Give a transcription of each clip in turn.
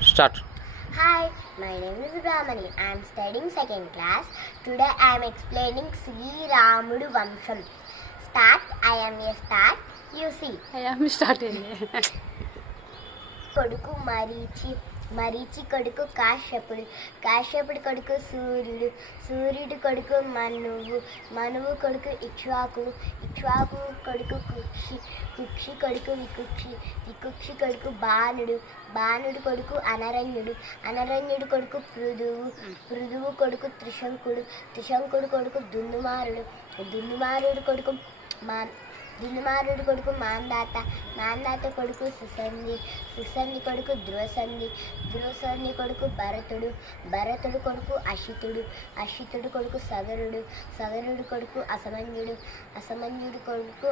Start. Hi, my name is Brahmani. I am studying second class. Today I am explaining Sri Ramudu Vamsham. Start. I am a start. You see. I am starting. కొడుకు మరీచి కొడుకు కాశ్యపుడు కొడుకు సూర్యుడు కొడుకు మనువు కొడుకు ఇక్ష్వాకు కొడుకు కుక్షి కొడుకు వికుక్షి కొడుకు బాణుడు కొడుకు అనరణ్యుడు కొడుకు పృథువు కొడుకు త్రిశంకుడు కొడుకు దుందుమారుడు కొడుకు మాందాత కొడుకు సుసంధి కొడుకు ధ్రువసంధి కొడుకు భరతుడు కొడుకు అశితుడు కొడుకు సగరుడు కొడుకు అసమన్యుడు కొడుకు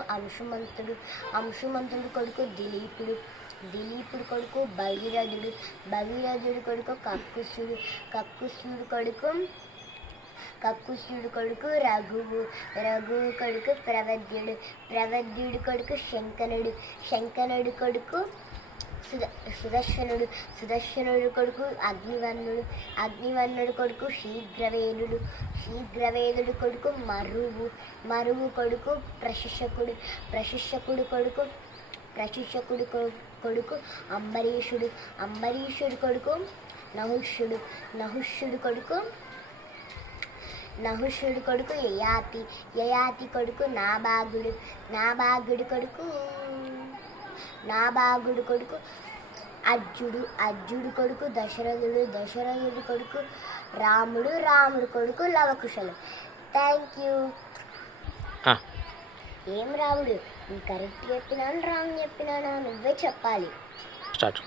అంశుమంతుడు కొడుకు దిలీపుడు కొడుకు భగీరథుడు కొడుకు కక్కుసుడు కొడుకు రఘువు కొడుకు ప్రవద్యుడు కొడుకు శంకనుడు కొడుకు సుదర్శనుడు కొడుకు అగ్నివర్ణుడు కొడుకు శీఘ్రవేదుడు కొడుకు మరువు కొడుకు ప్రశిషకుడు కొడుకు అంబరీషుడు కొడుకు నహుషుడు కొడుకు యయాతి కొడుకు నాభాగుడు కొడుకు అర్జుడు కొడుకు దశరథుడు కొడుకు రాముడు కొడుకు లవకుశలు. Thank you. ఏం రాముడు, కరెక్ట్ చెప్పినాను రాంగ్ చెప్పినానా నువ్వే చెప్పాలి. Start.